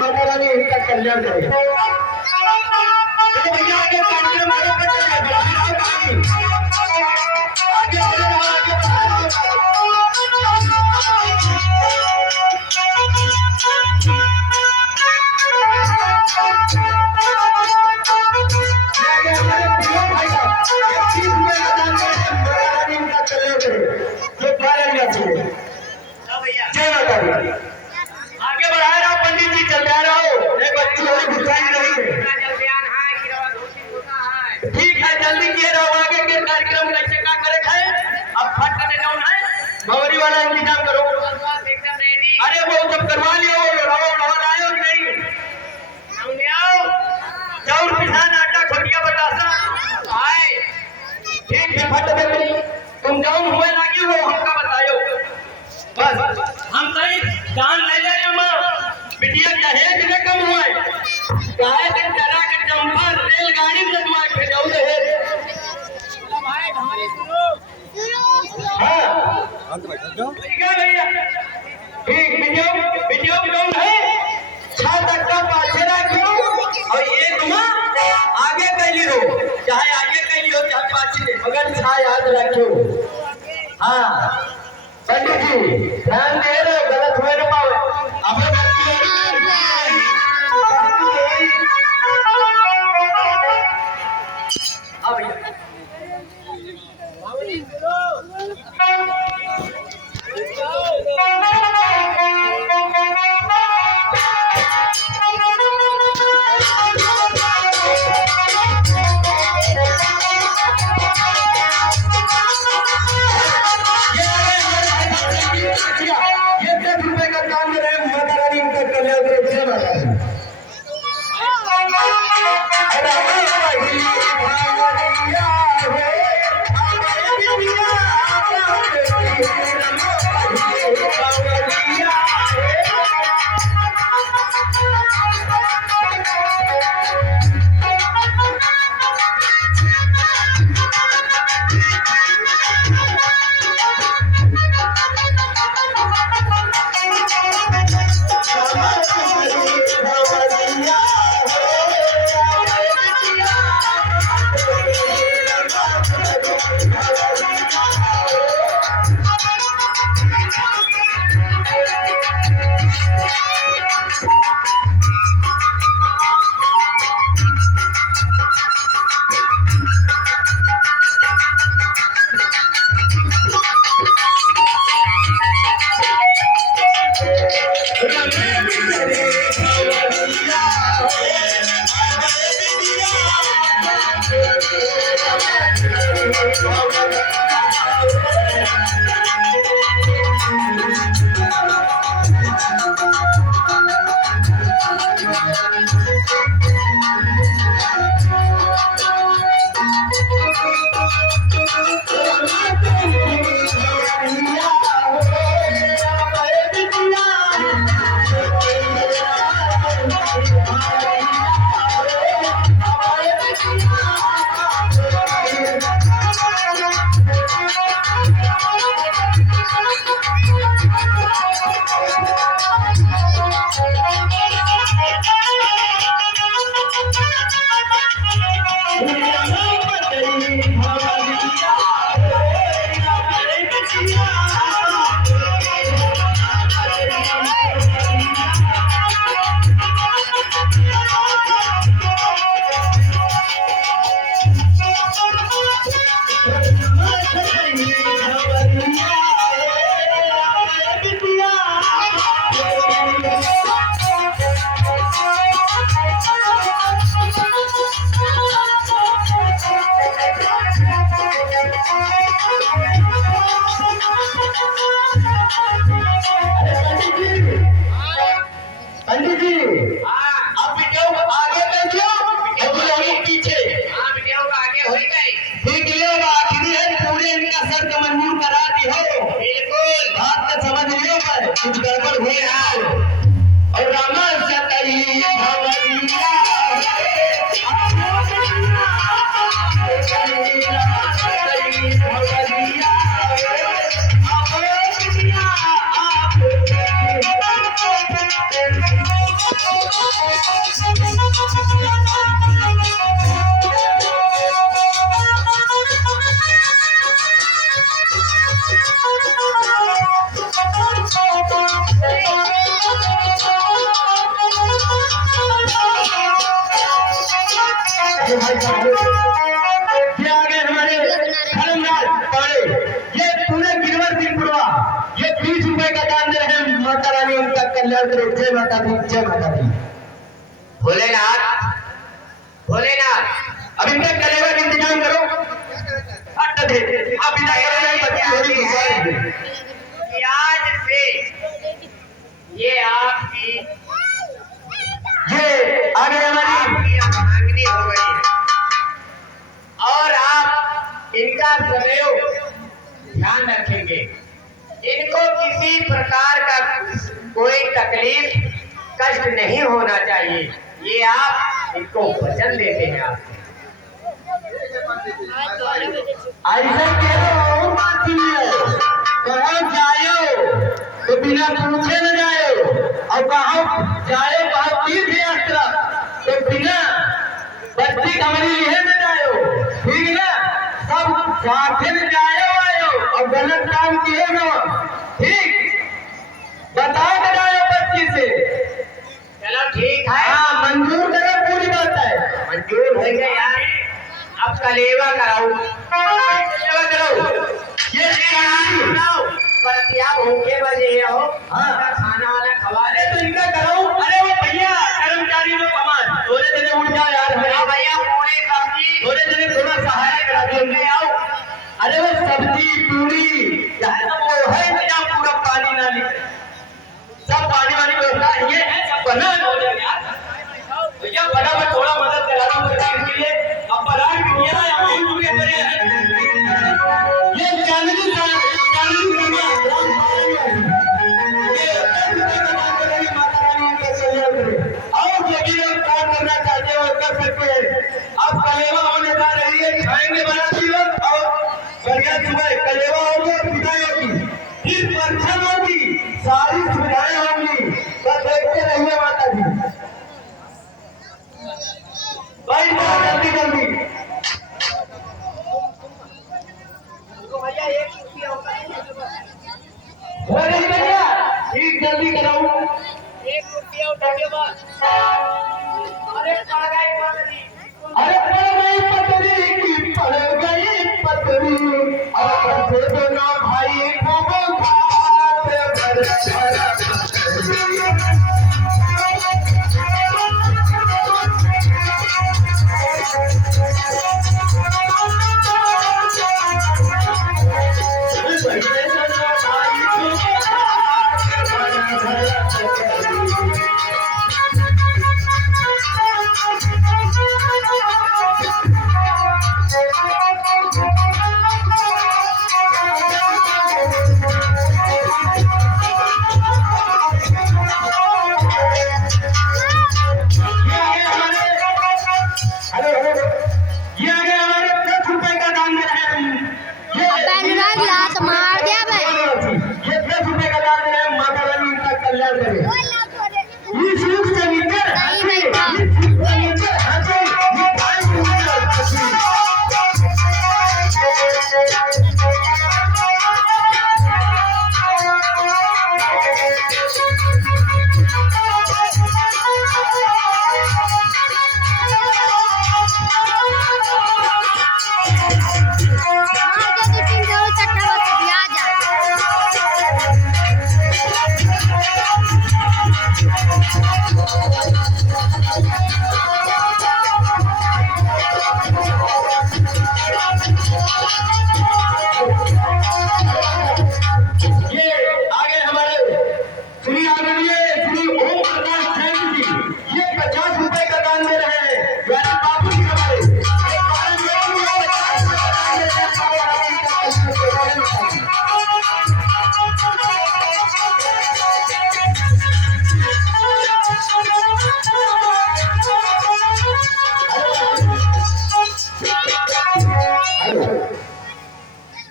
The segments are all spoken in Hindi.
माता रानी इनका कल्याण करे। भैया आगे कार्यक्रम आगे बढ़ आगे बढ़ा रहा पंडित जी, चल रहा हो। एक बच्ची वाली गुस्साई नहीं है। ठीक है, जल्दी किए रहो। आगे के कार्यक्रम कैसे का करे है, अब फट करने जाऊं है, भवरी वाला इंतजाम करो। अरे वो सब करवा लिया, वो लोहार आयो कि नहीं? चाउर पिसान आटा खोटिया बतासा आए। ठीक है, फट दे तुम जाऊं हुए लागी वो हमका बतायो। बस हम सही जान ले जाए मां बिटिया दहेज में कम हुआ है, गाय के चरा के जंपर रेलगाड़ी से दुआ के जाऊ दहेज। भाई हमारी सुनो। हां ठीक है भैया, ठीक वीडियो कौन है? 6 टक्का पाछे रखो और ये तुम आगे कैली हो, चाहे आगे कैली हो चाहे पाछे, मगर 6 याद रखो। हां पंडित जी ध्यान दे रहे, गलत हुए न पावे। अब ये आ गए हमारे धर्मराज पाड़े, ये पूरे गिरवर सिंहपुरवा, ये 20 रुपए का दान दे रहे हैं। माता रानी उनका कल्याण करे। जय माता दी, जय माता दी। भोलेनाथ, भोलेनाथ अब इनका कलेवा का इंतजाम करो। आप विदा करो, नहीं आज से ये आपकी, ये आगे हमारी मांगनी हो गई है और आप इनका सदैव ध्यान रखेंगे। इनको किसी प्रकार का कोई तकलीफ कष्ट नहीं होना चाहिए, ये आप इनको वचन देते हैं। आप ऐसा कहो बात सुनिए, कहाँ जायो तो बिना पूछे न जायो, और कहाँ जायो कहाँ तीर्थ यात्रा तो बिना बच्ची हमारी लिए न जायो, ठीक ना? सब साथे में जायो आयो और गलत काम किए ना, ठीक बता के जायो बच्ची से। चलो ठीक है, हाँ मंजूर करो, पूरी बात है, मंजूर हो गया यार। अब कलेवा कराओ, कलेवा कराओ। ये सुनाओ बतिया भूखे बजे हो, हाँ खाना वाला खवा दे तो इनका कराओ। अरे वो भैया कर्मचारी लोग कमान थोड़े दिन उठ जाओ यार। हाँ भैया पूरी सब्जी थोड़े दिन थोड़ा सहारा करा दो उनके आओ। अरे वो सब्जी पूरी यार वो है क्या, पूरा पानी नाली सब पानी वाली व्यवस्था ये है, सब बना हो जाए यार। भैया फटाफट थोड़ा मदद करा दो इसके लिए। अब पराठ किया या भूल के पड़े हैं ये चांदनी माता रानी के सहयोग में और जो भी लोग काम करना चाहते हो कर सकते हैं। अब कलेवा होने जा रही है, खाएंगे बनाती लोग और बढ़िया सुबह कलेवा होगी और पिटाई होगी, फिर दर्शन होगी, सारी सुविधाएं होंगी। बस देखते रहिए माता जी। भाई जल्दी जल्दी हो रही भैया, ठीक जल्दी कराओ। एक रुपया उठाने के बाद अरे पड़ गई पतरी की, पड़ गई पतरी और दोनों भाई को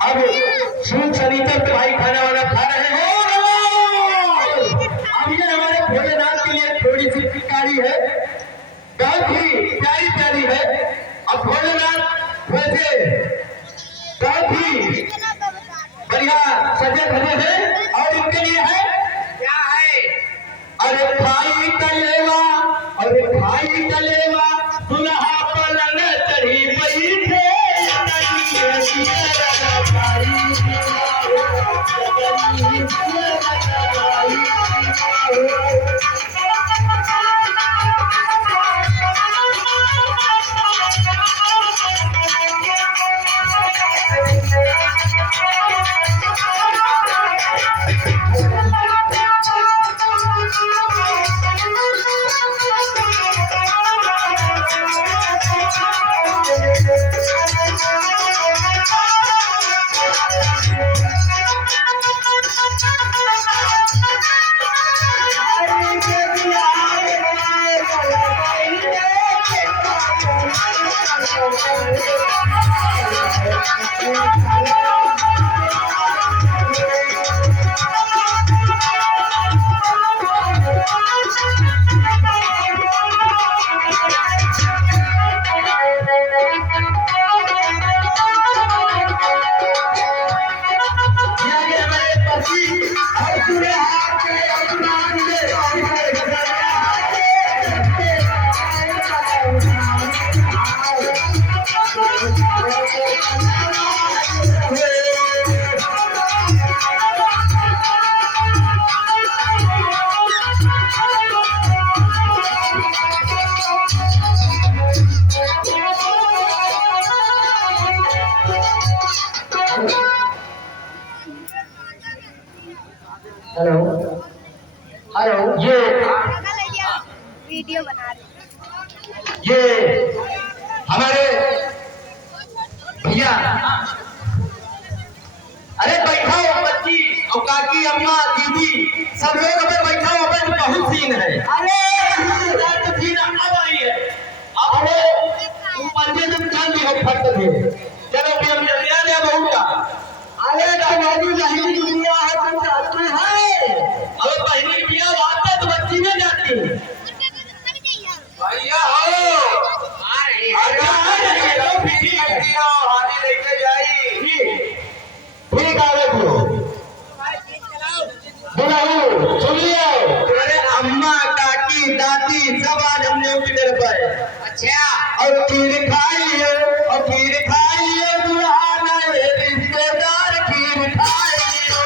अब सूट शनीचर पे भाई खाना वाना खा रहे हैं। अब ये हमारे भोलेनाथ के लिए थोड़ी सी पिचकारी है, बहुत ही प्यारी प्यारी है। अब भोलेनाथ वैसे बहुत ही बढ़िया सजे धजे हैं और इनके लिए है क्या है, अरे भाई कलेवा, अरे भाई कलेवा दुल्हा पलंग हेलो हेलो, ये वीडियो बना रहे ये हमारे भैया, अरे बैठा हो बच्ची और काकी अम्मा दीदी सब लोग अबे बैठा हो, अबे बहुत सीन है। अरे सीन अब आई है, अब वो पंजे से चल दी हो फट दी। चलो कि हम जल्दी आ गया बहू का। अरे बाबू नहीं दुनिया है तुम जाते हैं, अबे पहली किया बात है तो बच्ची में जाती भैया हो। ठीक आ सुन लियो, अरे अम्मा काकी दादी सब आज हमने उनके पर। अच्छा, और खीर खाई लियो, और खीर खाई लियो, दुल्हा रिश्तेदार खीर खाई लियो।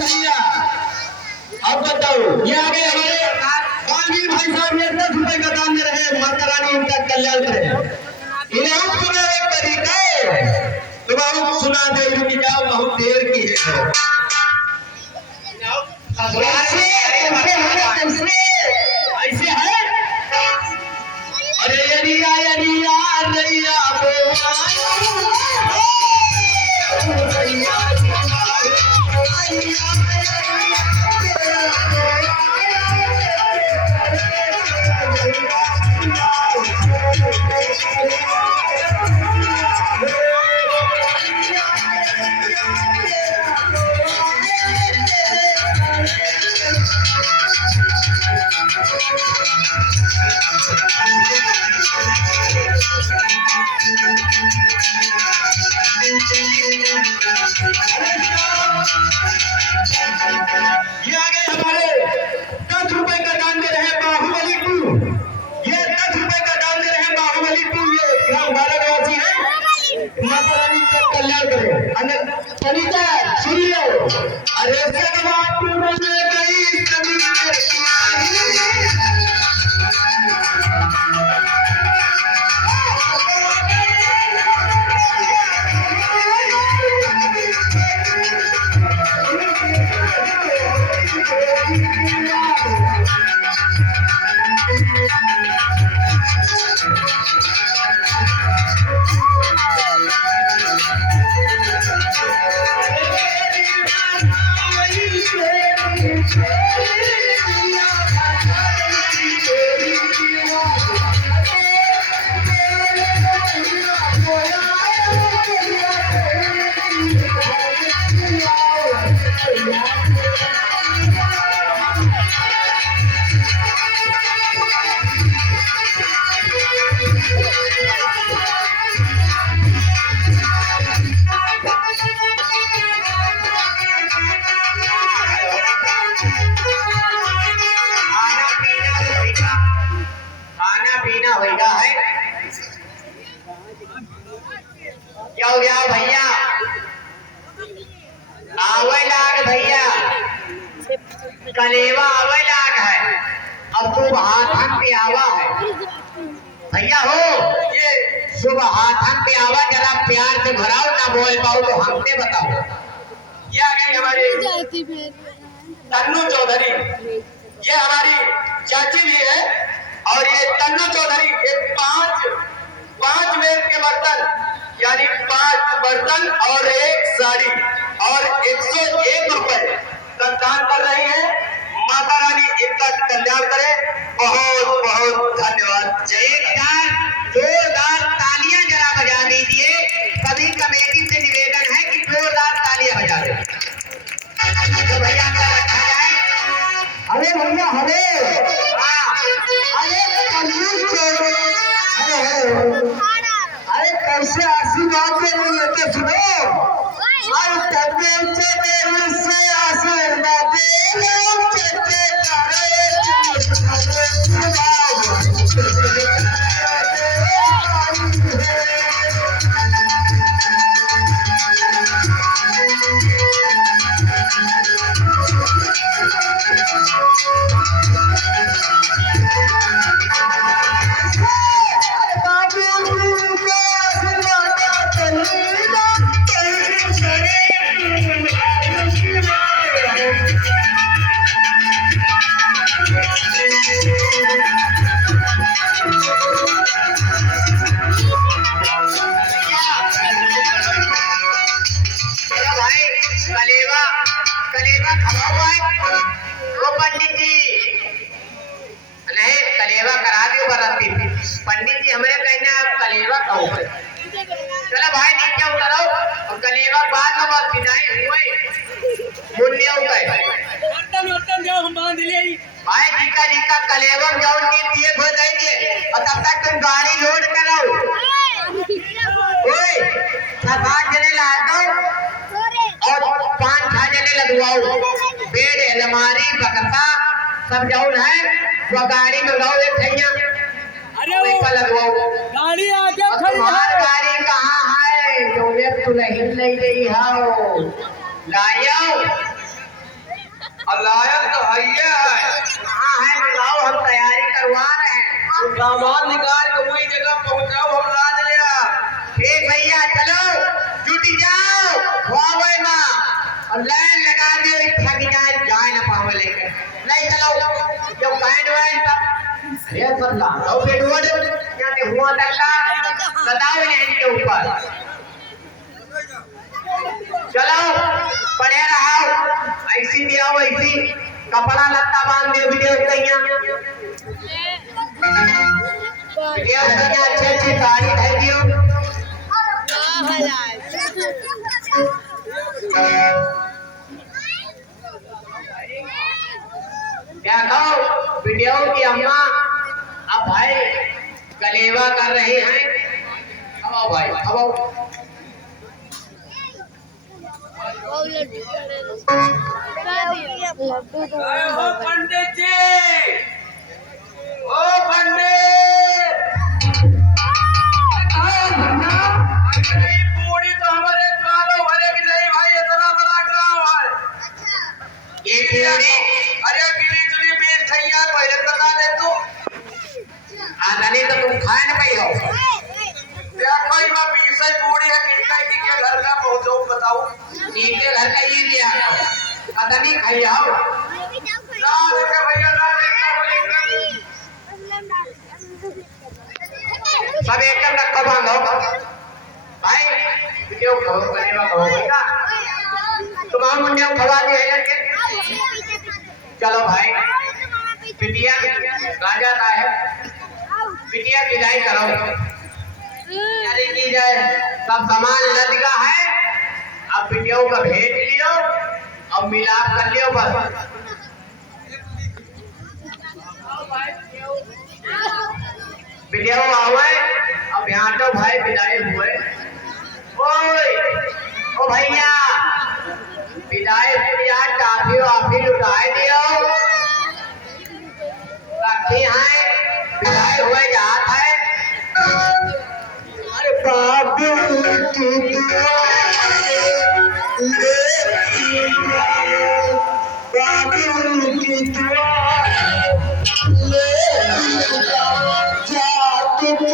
भैया अब बताओ, ये आगे हमारे बालवीर भाई साहब ने 10 रुपए का दान दे रहे, माता रानी उनका कल्याण करे। इन्हें हम सुना एक तरीका है, तो बाबू सुना दे, रुक जाओ बहुत देर की है। ऐसे है, अरे यरिया यरिया नैया ये आगे हमारे 10 रुपए का दान दे रहे बाहुबली 2, ये 10 रुपए का दान दे रहे बाहुबली 2, ये ग्राम बारावासी है, माता रानी का कल्याण करे। सनीता सुन लो, अरे सगवाट में गई सभी क्या हो गया भैया? आवे लाग भैया, कलेवा आवे लाग है। अब तू हाथन पे आवा है भैया हो, ये सुबह हाथन पे आवा, जरा प्यार से भराओ, ना बोल पाओ तो हमसे बताओ। ये आ गई हमारी तन्नू चौधरी, ये हमारी चाची भी है। और ये तन्नू चौधरी ये पांच मेज के बर्तन, यानी 5 बर्तन और 1 साड़ी और 101 रुपए का दान कर रही है। माता रानी इनका कल्याण करे। बहुत बहुत धन्यवाद। जोरदार तालियां जरा बजा दीजिए। सभी कमेटी से निवेदन है कि जोरदार तालियां बजा दें। तो भैया क्या रखा जाए? अरे भैया हरे, अरे कैसे आशीर्वाद दे रही है तो सुनो। कलेवा खवा हुआ है वो पंडित जी, नहीं कलेवा करा दियो बराती। पंडित जी हमारे कहना है कलेवा खाओ। चलो भाई नीचे उतरो और कलेवा बाद में बात पिटाई हुए मुन्ने गए बर्तन जाओ हम बांध ले भाई जी का कलेवा जाओ के दिए हो जाएंगे। और तब तक तुम गाड़ी लोड कराओ। ओए 7-8 जने ला दो और 5-6 जने लगवाओ। बेड अलमारी बक्सा सब जाऊन है वो गाड़ी मंगाओ। एक ठैया अरे वो लगवाओ। गाड़ी आगे खड़ी तुम्हारी है। गाड़ी कहाँ है जो तू नहीं ले गई हो? लायो लायक तो भैया है। कहाँ है मंगाओ, हम तैयारी करवा रहे हैं। सामान निकाल के वही जगह पहुंचाओ, हम लाद लिया। ठीक भैया चलो जुटी जाओ हुआवे माँ और लाइन लगा दियो। थक जाए ना पावे लेकर नहीं चलो जो बैंड वैन सब अरे सब लाओ बेडवड यानी हुआ तक लगाओ इनके ऊपर। चलो पड़े रहो ऐसी भी आओ, ऐसी कपड़ा लत्ता बांध दियो। वीडियो अच्छी गाड़ी है दियो। क्या कहो वीडियो की अम्मा अब भाई कलेवा कर रही हैं। अब आओ भाई अब आओ। पंडित जी ओ पंडित पूरी तो हमारे कालों भरे की नहीं भाई। इतना बड़ा गाँव है ये पूरी अरे गिली जुली बेच थैया पहले बता दे तू आदमी तो तुम खाए न पाई हो। देखो ये मैं 20 पूरी है कितना के घर का पहुंचो बताओ। इनके घर का ये दिया आदमी खाई आओ। ना देखे भैया ना सब एकदम रखो बांधो भाई। वीडियो कहो कलेवा कहो बेटा तुम्हारा मुंडे खवा दिए लड़के। चलो भाई बिटिया राजा का है, बिटिया विदाई करो। तैयारी की जाए, सब सामान लद का है। अब बिटियों का भेज लियो और मिलाप कर लियो बस। बिटिया आवे अब यहाँ तो भाई विदाई हुए। ओए ओ भैया विदाई यार टाफी वाफी लुटाए दियो। रखी है विदाई हुए जात है। अरे बाप की दुआएं लेती जाओ, बाबू की दुआएं लेती जाओ, जा तुम